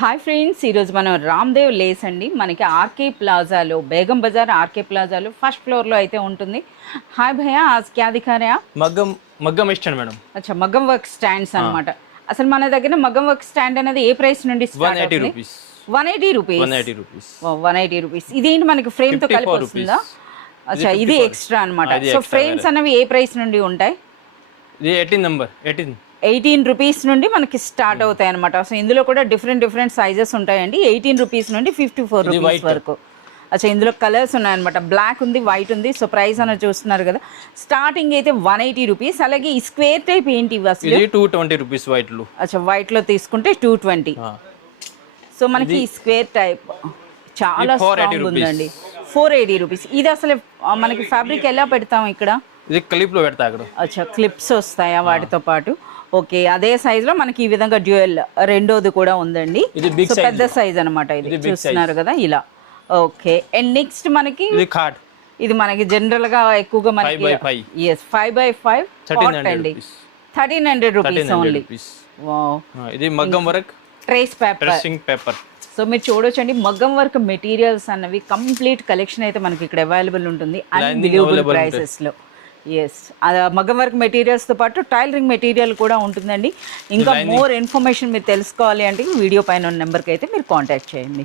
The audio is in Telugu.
హాయ్ ఫ్రెండ్స్, ఈరోజు మనం రామ్దేవ్ లేస్ అండి. మనకి ఆర్కే ప్లాజాలో, బేగం బజార్ ఆర్కే ప్లాజాలో ఫస్ట్ ఫ్లోర్లో అయితే ఉంటుంది. హాయ్ భయ్యా, ఆజ్ క్యా దిఖా రే ఆప్? మగ్గం మగ్గం స్టాండ్ మేడం. అచ్చా, మగ్గం వర్క్ స్టాండ్స్ అన్నమాట. అసలు మన దగ్గర మగ్గం వర్క్ స్టాండ్ అనేది ఏ ప్రైస్ నుండి స్టార్ట్ అవుతుంది? 180 రూపీస్. 180 రూపీస్. ఇదేంటి మనకి ఫ్రేమ్ తో కలిపి వస్తుందా? అచ్చా, ఇది ఎక్స్ట్రా అన్నమాట. సో ఫ్రేమ్స్ అనేవి ఏ ప్రైస్ నుండి ఉంటాయి? ఇది 18 నంబర్ 18 రూపీస్ నుండి మనకి స్టార్ట్ అవుతాయి అనమాట. సో ఇందులో కూడా డిఫరెంట్ సైజెస్ ఉంటాయండి. 18 రూపీస్ నుండి 54 రూపీస్ వరకు. అచ్చా, ఇందులో కలర్స్ ఉన్నాయన్నమాట. బ్లాక్ ఉంది, వైట్ ఉంది. సో ప్రైస్ అనేది చూస్తున్నారు కదా. స్టార్టింగ్ అయితే 180 రూపీస్. అలాగే ఈ స్క్వేర్ టైప్ ఏంటి అసలు? 220 రూపీస్ వైట్ లో. అచ్చా, వైట్ లో తీసుకుంటే 220. సో మనకి ఈ స్క్వేర్ టైప్ చాలా స్ట్రాంగ్ ఉందండి. 480 రూపీస్. ఇది అసలు మనకి ఫ్యాబ్రిక్ ఎలా పెడతాం ఇక్కడ? ఇది క్లిప్ లో పెడతా అక్కడ. అచ్చా, క్లిప్స్ వస్తాయా వాటితో పాటు? ఓకే, అదే సైజ్ లో మనకి ఈ విధంగా డ్యూయల్ రెండోది కూడా ఉందండి. సో పెద్ద సైజ్ అన్నమాట. ఇది చూస్తున్నారు కదా ఇలా. ఓకే, అండ్ నెక్స్ట్ మనకి ఇది మనకి జనరల్ గా ఎక్కువగా మనకి 5x5 కాట్ అండి. 1300 రూపీస్ ఓన్లీ. వావ్, ఇది మగ్గం వర్క్ ట్రేస్ పేపర్. సో మీరు చూడొచ్చండి, మగ్గం వర్క్ మెటీరియల్స్ అన్నవి కంప్లీట్ కలెక్షన్ అయితే మనకి ఇక్కడ అవైలబుల్ ఉంటుంది అన్బిలీవబుల్ ప్రైసెస్ లో. ఎస్, మగ్గం వర్క్ మెటీరియల్స్తో పాటు టైలరింగ్ మెటీరియల్ కూడా ఉంటుందండి. ఇంకా మోర్ ఇన్ఫర్మేషన్ మీరు తెలుసుకోవాలి అంటే వీడియో పైన ఉన్న నెంబర్కి అయితే మీరు కాంటాక్ట్ చేయండి.